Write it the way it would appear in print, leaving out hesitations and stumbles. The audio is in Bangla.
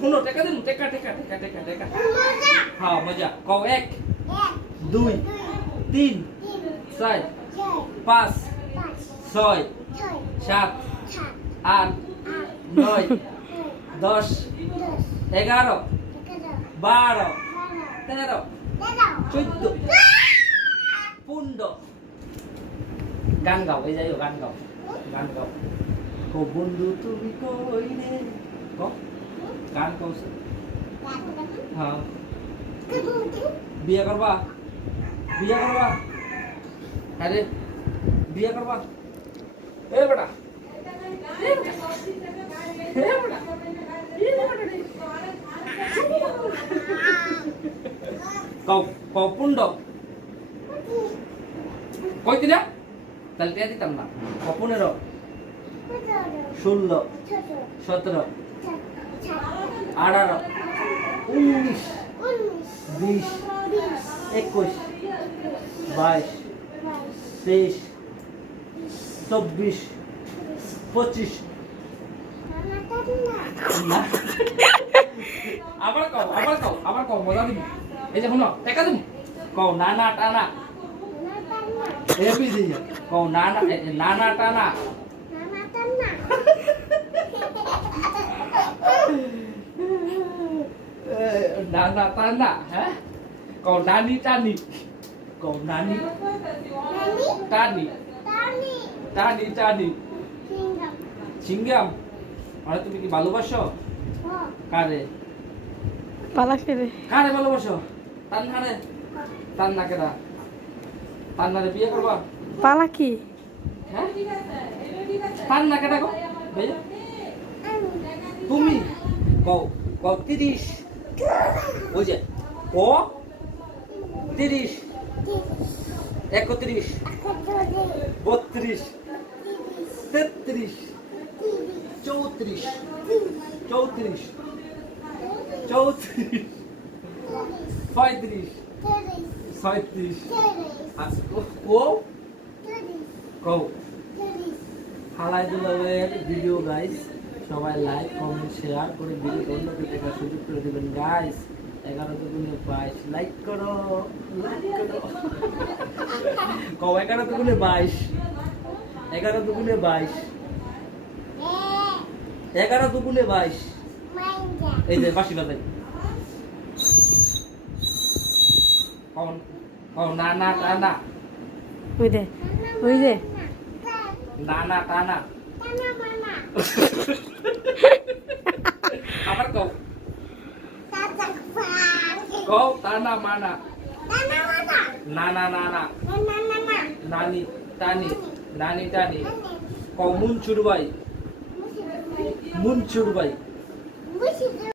শুনো টেকা দিন টেকা টেকা টেকা টেকা টেকা হ্যাঁ মজা কও 1 2 3 4 5 6 7 8 9 10 11 12 13 14 15 গান গাও এই যাইও গান গাও ও বন্ধু তুমি কই রে কও গান কও হ্যাঁ বিয়ে করবা আরে বিয়ে করবা এ বেটা কও পুন্ড কইতি না তাহলে টিয়া দিতাম না 15 16 17 18 19 20 21 22 23 24 25 আবার কও মজা দিবি এই যে শুনো টাকা দিবি কও নানা টানা এবি দিয়া কও নানা টানা নানা টানা হ্যাঁ কও নানি টানি কও নানি টানি সিঙ্গাম আরে তুমি কি ভালোবাসো কারে কারে ভালোবাসো তান্না কেডা তান্নারে বিয়ে করবা পালা কি হ্যাঁ তান্না কেডা গো ভাই তুমি কও 30 ওই যে ও 30 31 32 33 34 34 34 35 36 ও কও হালাই দুলাবের ভিডিও গাইস সবাই লাইক কমেন্ট শেয়ার করে ভিডিও অন্যকে দেখার সুযোগ করে দিবেন গাইস 11 দুগুণে 22 লাইক করো কও 11 দুগুণে 22 11 দুগুণে 22 11 দুগুণে 22 এই যে বাঁশি বাজাই নানা টানা ওই যে নানা টানা আবার কও টানা মানা নানা নানি টানি কও মুন চুরবাই